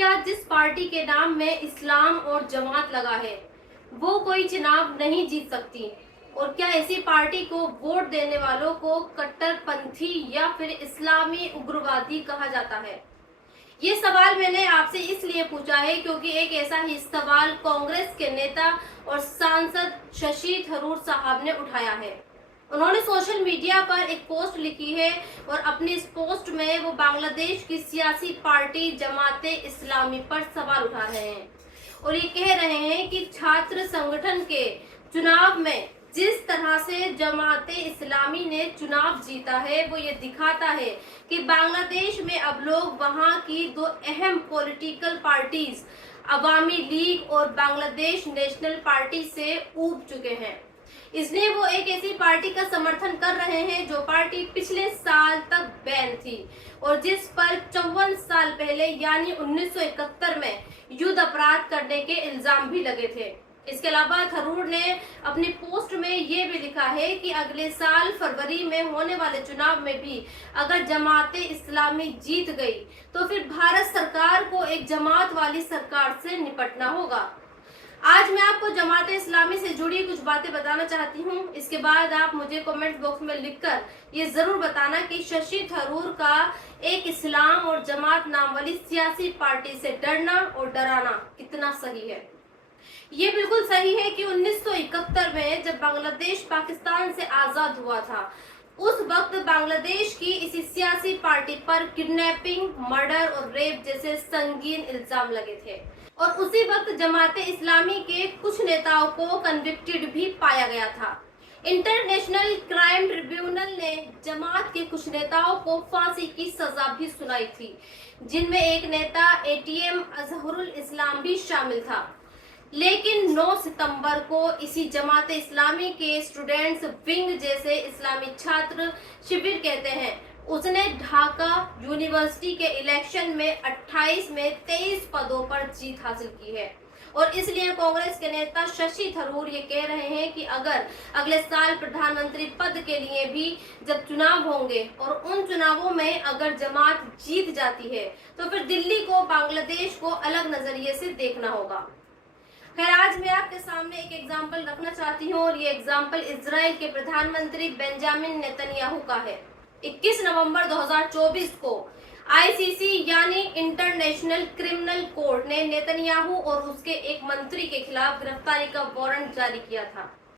क्या जिस पार्टी के नाम में इस्लाम और जमात लगा है वो कोई चुनाव नहीं जीत सकती? और क्या ऐसी पार्टी को वोट देने वालों को कट्टरपंथी या फिर इस्लामी उग्रवादी कहा जाता है? ये सवाल मैंने आपसे इसलिए पूछा है क्योंकि एक ऐसा ही सवाल कांग्रेस के नेता और सांसद शशि थरूर साहब ने उठाया है। उन्होंने सोशल मीडिया पर एक पोस्ट लिखी है और अपनी इस पोस्ट में वो बांग्लादेश की सियासी पार्टी जमाते इस्लामी पर सवाल उठा रहे हैं और ये कह रहे हैं कि छात्र संगठन के चुनाव में जिस तरह से जमाते इस्लामी ने चुनाव जीता है वो ये दिखाता है कि बांग्लादेश में अब लोग वहां की दो अहम पॉलिटिकल पार्टीज अवामी लीग और बांग्लादेश नेशनल पार्टी से ऊब चुके हैं। इसलिए वो एक ऐसी पार्टी का समर्थन कर रहे हैं जो पार्टी पिछले साल तक बैन थी और जिस पर 54 साल पहले यानी 1971 में युद्ध अपराध करने के इल्जाम भी लगे थे। इसके अलावा थरूर ने अपनी पोस्ट में ये भी लिखा है कि अगले साल फरवरी में होने वाले चुनाव में भी अगर जमाते इस्लामी जीत गई तो फिर भारत सरकार को एक जमात वाली सरकार से निपटना होगा। आज मैं आपको जमाते इस्लामी से जुड़ी कुछ बातें बताना चाहती हूँ। इसके बाद आप मुझे कमेंट बॉक्स में लिखकर ये जरूर बताना कि शशि थरूर का एक इस्लाम और जमात नाम वाली सियासी पार्टी से डरना और डराना कितना सही है। ये बिल्कुल सही है कि 1971 में जब बांग्लादेश पाकिस्तान से आजाद हुआ था उस वक्त बांग्लादेश की इसी सियासी पार्टी पर किडनैपिंग, मर्डर और रेप जैसे संगीन इल्जाम लगे थे और उसी वक्त जमाते इस्लामी के कुछ नेताओं को कन्विक्टेड भी पाया गया था। इंटरनेशनल क्राइम ट्रिब्यूनल ने जमात के कुछ नेताओं को फांसी की सजा भी सुनाई थी, जिनमें एक नेता एटीएम अजहरुल इस्लाम भी शामिल था। लेकिन 9 सितंबर को इसी जमाते इस्लामी के स्टूडेंट्स विंग जैसे इस्लामी छात्र शिविर कहते हैं, उसने ढाका यूनिवर्सिटी के इलेक्शन में 28 में 23 पदों पर जीत हासिल की है और इसलिए कांग्रेस के नेता शशि थरूर ये कह रहे हैं कि अगर अगले साल प्रधानमंत्री पद के लिए भी जब चुनाव होंगे और उन चुनावों में अगर जमात जीत जाती है तो फिर दिल्ली को बांग्लादेश को अलग नजरिए से देखना होगा। खैर, आज मैं आपके सामने एक एग्जाम्पल रखना चाहती हूँ और ये एग्जाम्पल इजराइल के प्रधानमंत्री बेंजामिन नेतन्याहू का है। 21 नवंबर 2024 को आईसीसी यानी इंटरनेशनल क्रिमिनल कोर्ट ने नेतन्याहू और उसके एक मंत्री के खिलाफ गिरफ्तारी का वारंट जारी किया था।